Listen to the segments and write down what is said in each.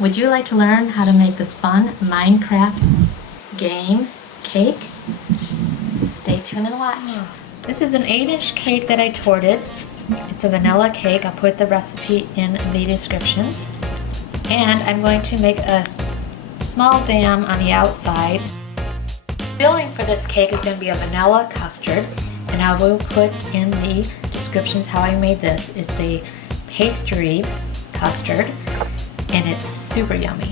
Would you like to learn how to make this fun Minecraft game cake? Stay tuned and watch. This is an 8-inch cake that I torted. It's a vanilla cake. I'll put the recipe in the descriptions. And I'm going to make a small dam on the outside. Filling for this cake is going to be a vanilla custard, and I will put in the descriptions how I made this. It's a pastry custard, and it's super yummy.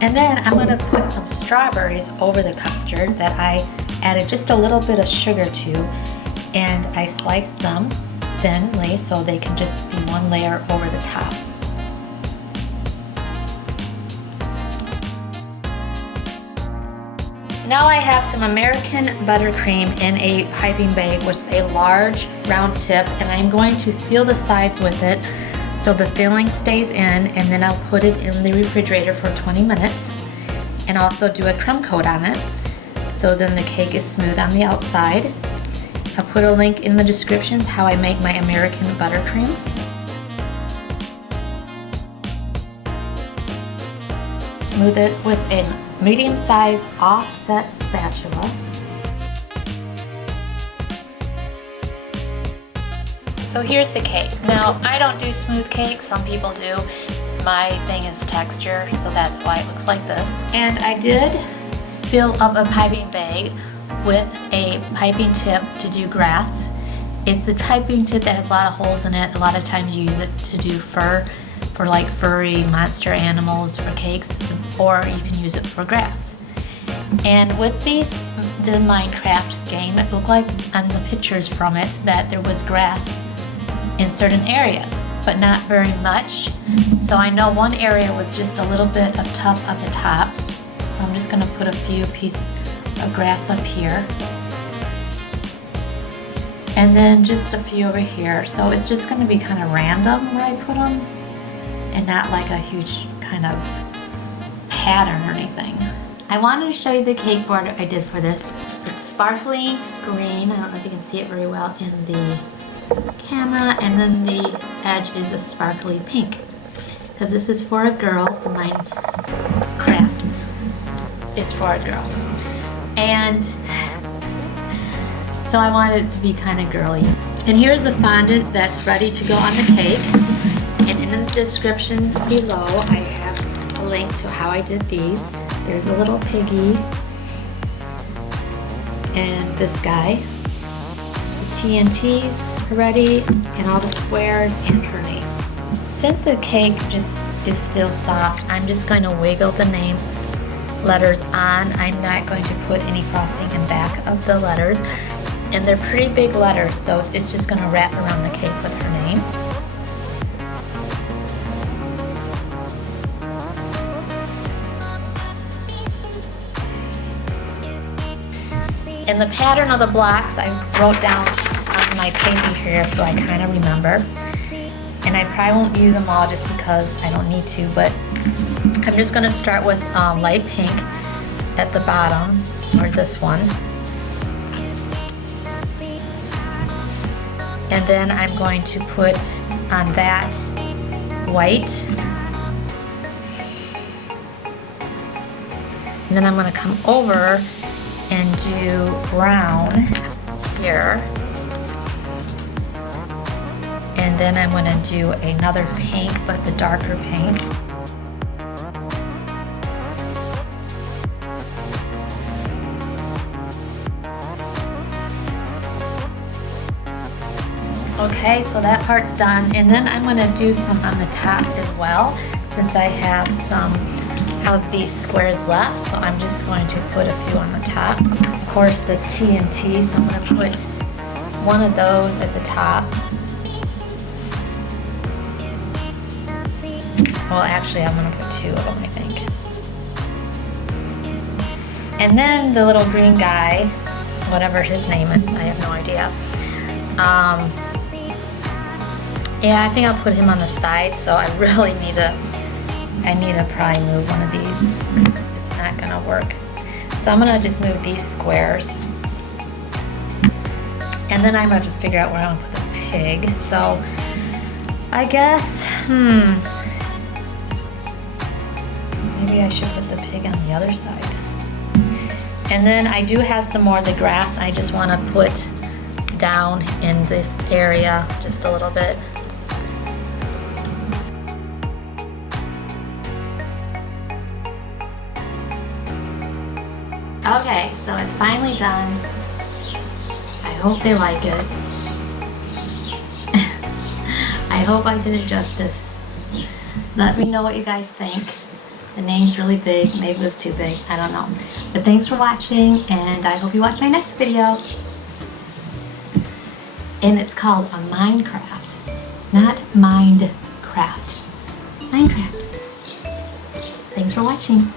And then I'm going to put some strawberries over the custard that I added just a little bit of sugar to, and I sliced them thinly so they can just be one layer over the top. Now I have some American buttercream in a piping bag with a large round tip, and I'm going to seal the sides with it so the filling stays in, and then I'll put it in the refrigerator for 20 minutes and also do a crumb coat on it so then the cake is smooth on the outside. I'll put a link in the descriptions how I make my American buttercream. Smooth it with a medium-sized offset spatula. So here's the cake. Now, I don't do smooth cakes, some people do. My thing is texture, so that's why it looks like this. And I did fill up a piping bag with a piping tip to do grass. It's a piping tip that has a lot of holes in it. A lot of times you use it to do fur, for like furry monster animals for cakes, or you can use it for grass. And with the Minecraft game, it looked like on the pictures from it that there was grass in certain areas, but not very much. So I know one area was just a little bit of tufts on the top. So I'm just gonna put a few pieces of grass up here. And then just a few over here. So it's just gonna be kind of random where I put them, and not like a huge kind of pattern or anything. I wanted to show you the cake board I did for this. It's sparkly green. I don't know if you can see it very well in the camera, and then the edge is a sparkly pink. Because this is for a girl, the Minecraft is for a girl. And so I wanted it to be kind of girly. And here's the fondant that's ready to go on the cake. And in the description below, I have a link to how I did these. There's a little piggy and this guy. The TNTs are ready, and all the squares and her name. Since the cake just is still soft, I'm just going to wiggle the name letters on. I'm not going to put any frosting in back of the letters. And they're pretty big letters, so it's just going to wrap around the cake with her name. And the pattern of the blocks I wrote down on my paper here so I kind of remember. And I probably won't use them all just because I don't need to, but I'm just going to start with light pink at the bottom, or this one. And then I'm going to put on that white. And then I'm going to come over and do brown here. And then I'm going to do another pink, but the darker pink. Okay, so that part's done. And then I'm going to do some on the top as well, since I have some of these squares left. So I'm just going to put a few on the top. Of course, the TNT, so I'm going to put one of those at the top. Well, actually, I'm going to put two of them, I think. And then the little green guy, whatever his name is, I have no idea. Yeah, I think I'll put him on the side, so I really need to probably move one of these, because it's not going to work. So I'm going to just move these squares. And then I'm going to figure out where I'm going to put the pig. So I guess Maybe I should put the pig on the other side. And then I do have some more of the grass I just want to put down in this area just a little bit. Okay, so it's finally done. I hope they like it. I hope I did it justice. Let me know what you guys think. The name's really big, maybe it was too big, I don't know. But thanks for watching, and I hope you watch my next video. And it's called a Minecraft, not Mindcraft. Minecraft. Thanks for watching.